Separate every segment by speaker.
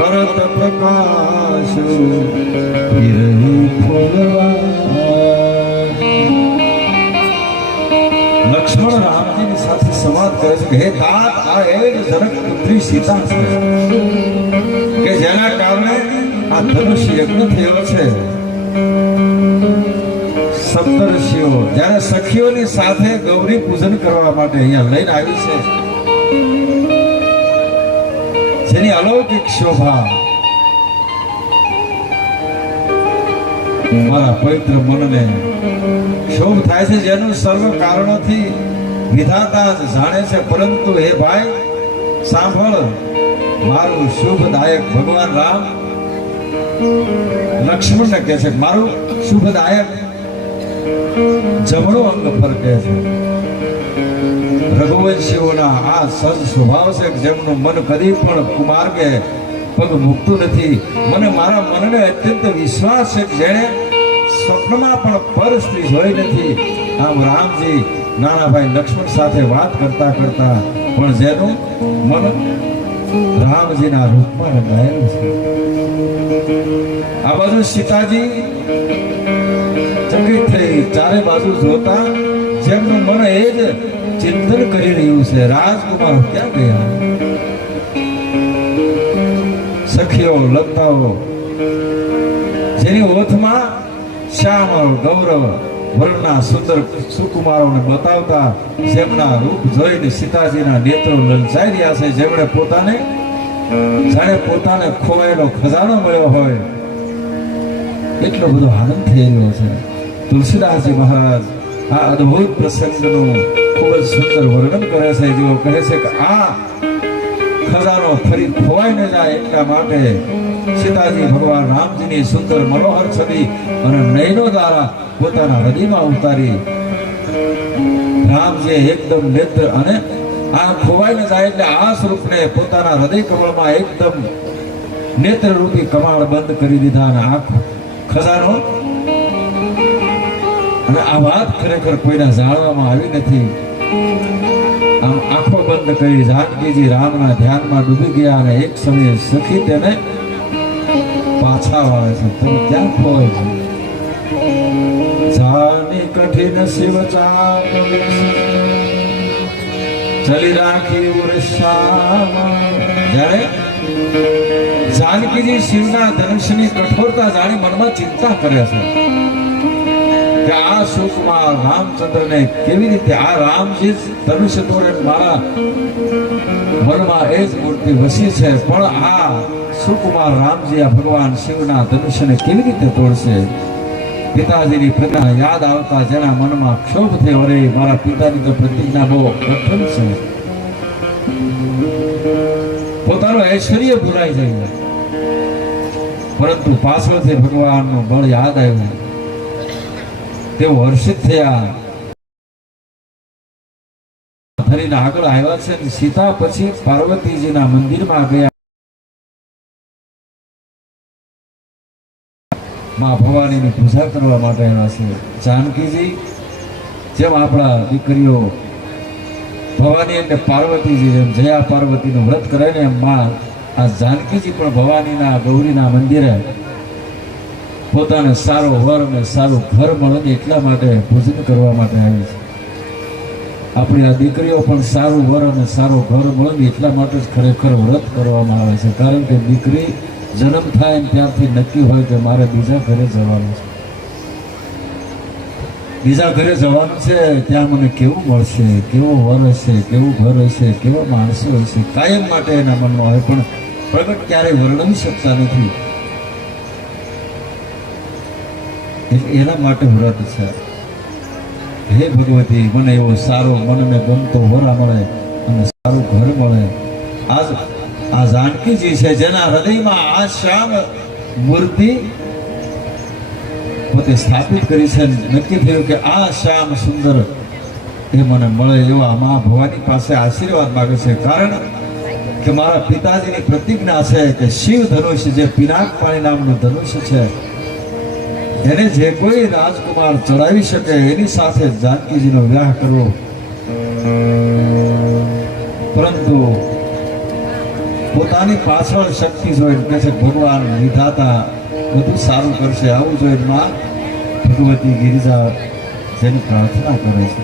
Speaker 1: કરત પ્રકાશ લક્ષ્મણ રામજીની સાથે સંવાદ કરે છે કે હે तात આ એ જનક પુત્રી સીતા છે. કે જેના કારણે આ ધનુષ યજ્ઞ થયો છે. સપ્તર્ષિઓ, જ્યારે સખીઓની સાથે ગૌરી પૂજન કરવા માટે અહીંયા લઈને આવી છે. જેની અલૌકિક શોભા મારા પવિત્ર મનને શોભ થાય છે, જેનું સર્વ કારણોથી વિધાતા જ જાણે છે. પરંતુ હે ભાઈ, સાંભળ, મારું શુભદાયક ભગવાન રામ લક્ષ્મણને કહે છે, મારું શુભદાયક જમણો અંગ પર કહે છે. આ સજ સ્વભાવ છે જેમનું મન કદી પણ કુમાર્ગે પગ મૂકતું નથી. મને મારા મનને અત્યંત વિશ્વાસ છે કે જેણે સ્વપ્નમાં પણ પર સ્ત્રી જોઈ નથી. આમ રામજી, નાનાભાઈ લક્ષ્મણ સાથે વાત કરતા કરતા પણ જેનું મન રામજીના રૂપમાં રંગાયેલું છે. આ બાજુ સીતાજી ચકિત થઈ. ચારે બાજુ જોતા જેમનું મન એ જ ચિંતન કરી રહ્યું છે. રાજકુમાર ક્યાં ગયા? સખીઓ, લતાઓ, જેની ઓથમાં શ્યામ ગૌરવ વર્ણના સુંદર સુકુમારોને બતાવતા જેમના રૂપ જોઈને સીતાજીના નેત્રો લલચાઈ રહ્યા છે. જેમણે પોતાને, જાણે પોતાને ખોવાયેલો ખજાનો મળ્યો હોય, એટલો બધો આનંદ થઈ રહ્યો છે. તુલસીદાસજી મહારાજ, આ અદ્ભુત પ્રસંગનું ખૂબ જ સુંદર વર્ણન કરે છે જેઓ કહે છે કે આ ખજાનો ફરી ખોવાઈ ન જાય એટલા માટે સીતાજી ભગવાન રામજીની સુંદર મનોહર છબી અને નયનો દ્વારા પોતાના હૃદયમાં ઉતારી રામજી એકદમ નેત્ર અને આ ખોવાઈ ન જાય એટલે આ સ્વરૂપને પોતાના હૃદય કમળમાં એકદમ નેત્રરૂપી કમાળ બંધ કરી દીધા અને આખો ખજાનો અને આ વાત ખરેખર કોઈના જાણવામાં આવી નથી. આમ આંખો બંધ કરી જાનકીજી રામના ધ્યાનમાં ડૂબી ગયા અને એક સમયે સખી તેને પાછા વાળે છે. તમે ક્યાં ખોવાય છે? જાની કઠિન શિવ ચાપ ચલી રાખી ઉરસામાં. જ્યારે જાનકીજી શિવના ધનુષની કઠોરતા જાણી મનમાં ચિંતા કરે છે. કે આ સુકુમાર રામચંદ્રને કેવી રીતે આ રામજી ધનુષ્ય તોડે મારા મનમાં એ જ મૂર્તિ વસી છે, પણ આ સુકુમાર રામજી આ ભગવાન શિવના ધનુષ્યને કેવી રીતે તોડશે? પિતાજીની પ્રજ્ઞા યાદ આવતા જેના મનમાં ક્ષોભ થયો, અરે મારા પિતાની તો પ્રતિજ્ઞા બહુ કઠોર છે. પોતાનું ઐશ્વર્ય ભૂલાઈ જાય પરંતુ પાછળથી ભગવાનનું બળ યાદ આવ્યું. તેઓ હર્ષિત થયા. ધરીને આગળ આવ્યા છે અને સીતા પછી પાર્વતીજીના મંદિરમાં ગયા. માં ભવાનીની પૂજા કરવા માટે આવ્યા છે. જાનકીજી, જેમ આપણા દીકરીઓ ભવાની એટલે પાર્વતીજી જેમ જયા પાર્વતીનું વ્રત કરે ને એમ માં આ જાનકીજી પણ ભવાનીના ગૌરીના મંદિરે પોતાને સારો વર અને સારું ઘર મળે એટલા માટે પૂજન કરવા માટે આવી છે. આપણી આ દીકરીઓ પણ સારું વર અને સારો ઘર મળે એટલા માટે જ ખરેખર વ્રત કરવામાં આવે છે. કારણ કે દીકરી જન્મ થાય ને ત્યારથી નક્કી હોય કે મારે બીજા ઘરે જવાનું છે. બીજા ઘરે જવાનું છે ત્યાં મને કેવું મળશે, કેવો વર હશે, કેવું ઘર હશે, કેવા માણસો હશે, કાયમ માટે એના મનમાં હોય, પણ પ્રગટ ક્યારેય વર્ણવી શકતા નથી. એટલે એના માટે વ્રત છે. હે ભગવતી, મને એવો સારો મનને ગમતો વરા મળે અને સારું ઘર મળે. આજ આ જાનકીજી છે જેના હૃદયમાં આ શ્યામ મૂર્તિ પોતે સ્થાપિત કરી છે. નક્કી થયું કે આ શ્યામ સુંદર એ મને મળે એવા મા ભવાની પાસે આશીર્વાદ માગે છે. કારણ કે મારા પિતાજીની પ્રતિજ્ઞા છે કે શિવ ધનુષ્ય જે પિનાક પાણી નામનું ધનુષ્ય છે એને જે કોઈ રાજકુમાર ચડાવી શકે, એની સાથે જાનકીજીનો વિવાહ કરવો. પરંતુ પોતાની પાછળ શક્તિ જોઈને કહે છે, ભગવાન, વિધાતા બધું સારું કરશે, આવું જોઈને માં ભગવતી ગિરિજા જેની પ્રાર્થના કરે છે.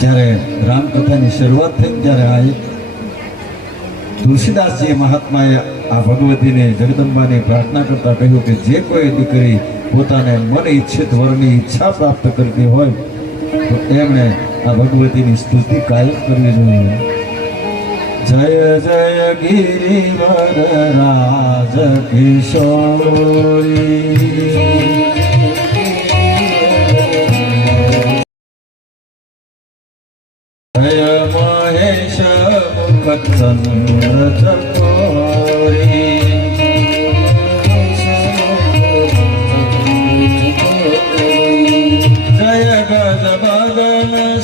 Speaker 1: જ્યારે રામકથાની શરૂઆત થઈ ત્યારે આ એક તુલસીદાસજી મહાત્માએ આ ભગવતીને જગદંબાને પ્રાર્થના કરતા કહ્યું કે જે કોઈ દીકરી પોતાને મન ઈચ્છિત વરની ઈચ્છા પ્રાપ્ત કરતી હોય, તો એમણે આ ભગવતીની સ્તુતિ કાયમ કરવી જોઈએ. જય જય ગિરિવર રાજ કિશોરી.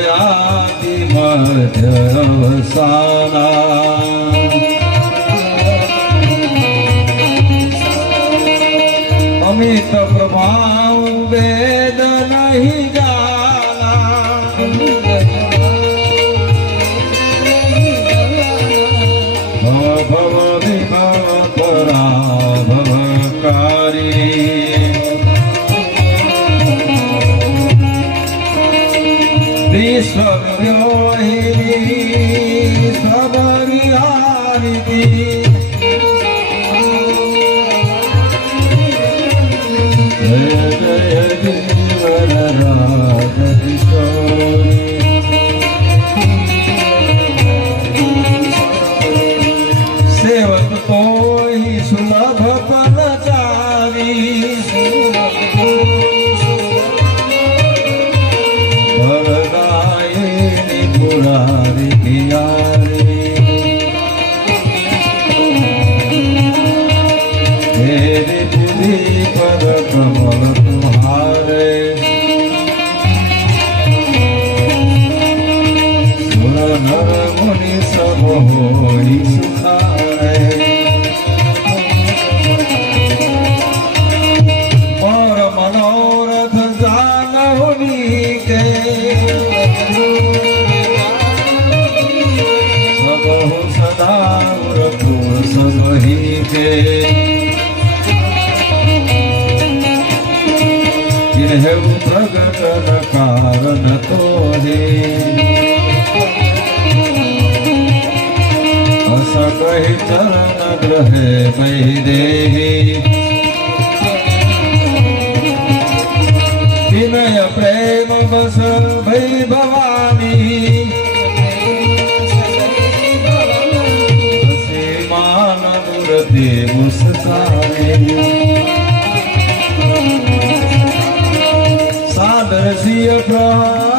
Speaker 1: નહીં તો યાદી મધ્ય અવસાના અમિત પ્રભાવ વેદ નહીં જાના Krishna, રઘુર સબહી કે કેહવું પ્રગટ કારણ તો હે ચરણ ગ્રહે મહી દેહી વિનય પ્રેમ બસ ભઈ ભવાની મુસ્કાની સાદર સિય પ્રહાદ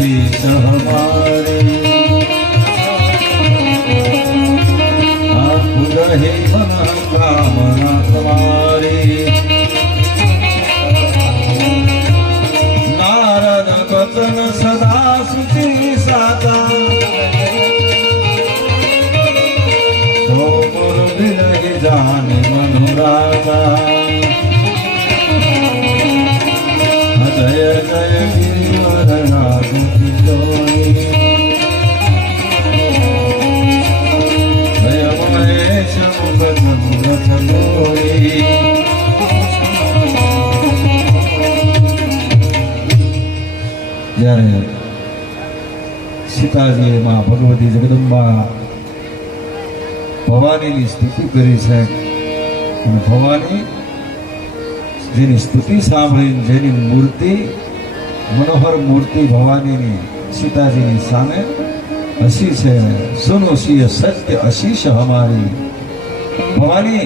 Speaker 1: શીશ હમારી આપુ રહે જ્યારે સીતાજી માં ભગવતી જગદંબા ભવાનીની સ્તુતિ કરી છે. અને ભવાની જેની સ્તુતિ સાંભળીને જેની મૂર્તિ, મનોહર મૂર્તિ ભવાનીની સીતાજીની સામે હસી છે. સુનો સિંહ સત્ય અશીષ હમારી. ભવાની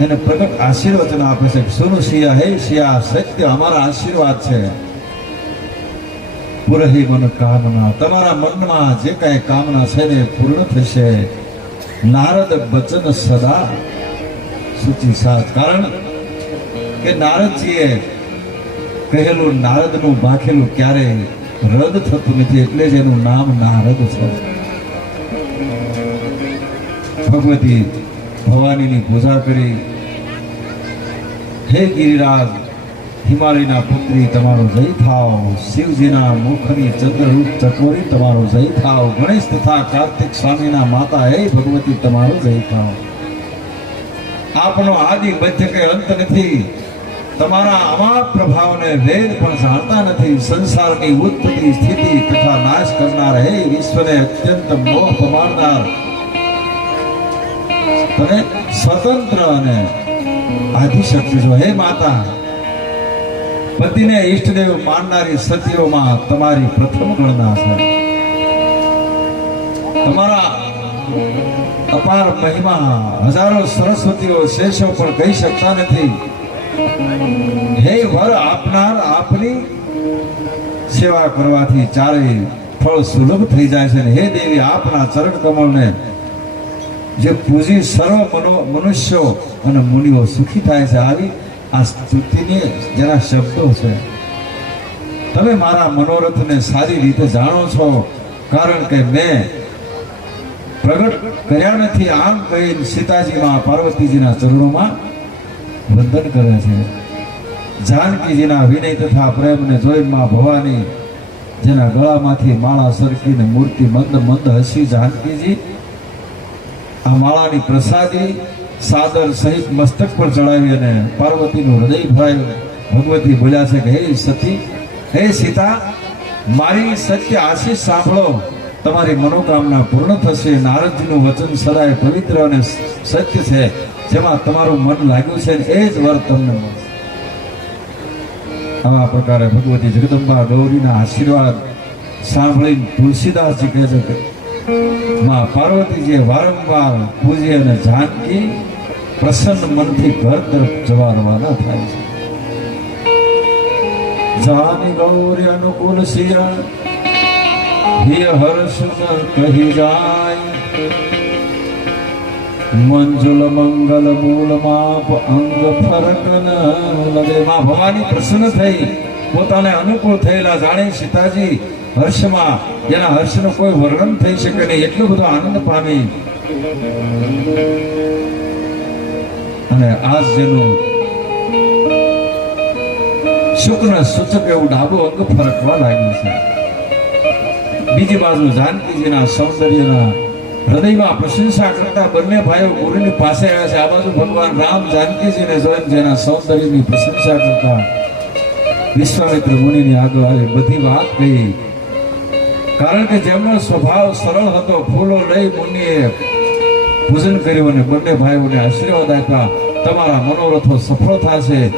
Speaker 1: એને પ્રગટ આશીર્વચન આપે છે સુનો સિંહ, હે સિયા સત્ય અમારા આશીર્વાદ છે. પુરહી મન કામના. તમારા મનમાં જે કાંઈ કામના છે ને પૂર્ણ થશે. નારદ વચન સદા સૂચિ સાથ કારણ કે નારદજીએ કહેલું નારદનું બાખેલું ક્યારેય રદ થતું નથી, એટલે જ એનું નામ નારદ છે. ભગવતી ભવાનીની પૂજા કરી. હે ગિરિરાજ હિમાલયના પુત્રી તમારો જય થાવ. શિવજીના મુખની ચંદ્રરૂપ ચકોરી તમારો જય થાવ. ગણેશ તથા કાર્તિક સ્વામીના માતા હે ભગવતી તમારો જય થાવ. આપનો આદિ મધ્ય કે અંત નથી. તમારા અમાપ પ્રભાવને વેદ પણ જાણતા નથી. સંસારની ઉત્પત્તિ, સ્થિતિ તથા નાશ કરનાર હે વિશ્વને અત્યંત મોહ પમાડનાર તમે સ્વતંત્ર અને આદિશક્તિ છો હે માતા. પતિને ઈષ્ટદેવ માનનારી સતીઓમાં તમારી પ્રથમ ગણના છે. તમારા અપાર મહિમા હજારો સરસ્વતીઓ શેષો પણ કહી શકતા નથી. હે વર આપનાર આપની સેવા કરવાથી ચારે ફળ સુલભ થઈ જાય છે હે દેવી આપના ચરણ કમળને જે પૂજી સર્વ મનુષ્યો અને મુનિઓ સુખી થાય છે. આવી આ સ્તુતિની જેના શબ્દો છે. તમે મારા મનોરથને સારી રીતે જાણો છો, કારણ કે મેં પ્રગટ કર્યા નથી આમ કહીને સીતાજીમાં પાર્વતીજીના ચરણોમાં વંદન કરે છે. જાનકીજીના વિનય તથા પ્રેમને જોઈ માં ભવાની જેના ગળામાંથી માળા સરકીને મૂર્તિ મંદ મંદ હસી જાનકીજી આ માળાની પ્રસાદી સાદર સહિત મસ્તક પર ચડાવી અને પાર્વતીનું હૃદય ભરાયું ભગવતી બોલ્યા છે કે, હે સતી, હે સીતા, મારી સત્ય આશીષ સાંભળો. તમારી મનોકામના પૂર્ણ થશે. નારદજીનું વચન સદાય પવિત્ર અને સત્ય છે, જેમાં તમારું મન લાગ્યું છે એ જ વર તમને મળશે. આવા પ્રકારે ભગવતી જગદંબા ગૌરીના આશીર્વાદ સાંભળીને તુલસીદાસજી કહે છે માં પાર્વતીજીએ વારંવાર પૂજે અને જાનકી પ્રસન્ન મનથી ઘર તરફ જવા રવાના થાય છે. જાની ગૌરી અનુકૂળ શિયા, હિય હર્ષ કહી જાય. મંજુલ મંગલ મૂળ માપ અંગ ફરક ન લગે. માં ભવાની પ્રસન્ન થઈ, પોતાને અનુકૂળ થયેલા જાણે સીતાજી હર્ષમાં. જેના હર્ષનું કોઈ વર્ણન થઈ શકે નહીં. એટલો બધો આનંદ પામી. અને આજ જેનું શુક્ર સૂચક એવું ડાબો અંગ ફરકવા લાગ્યું છે. બીજી બાજુ જાનકીજીના સૌંદર્યના હૃદયમાં પ્રશંસા કરતા બંને ભાઈઓ ગુરુની પાસે આવ્યા છે. આ બાજુ ભગવાન રામ જાનકીજીને જોઈને જેના સૌંદર્યની પ્રશંસા કરતા વિશ્વામિત્ર મુનિની આગળ બધી વાત કહી. કારણ કે જેમનો સ્વભાવ સરળ હતો, ફૂલો લઈ મુનિએ પૂજન કર્યું અને બંને ભાઈઓને આશીર્વાદ આપ્યા. તમારા મનોરથો સફળ થશે.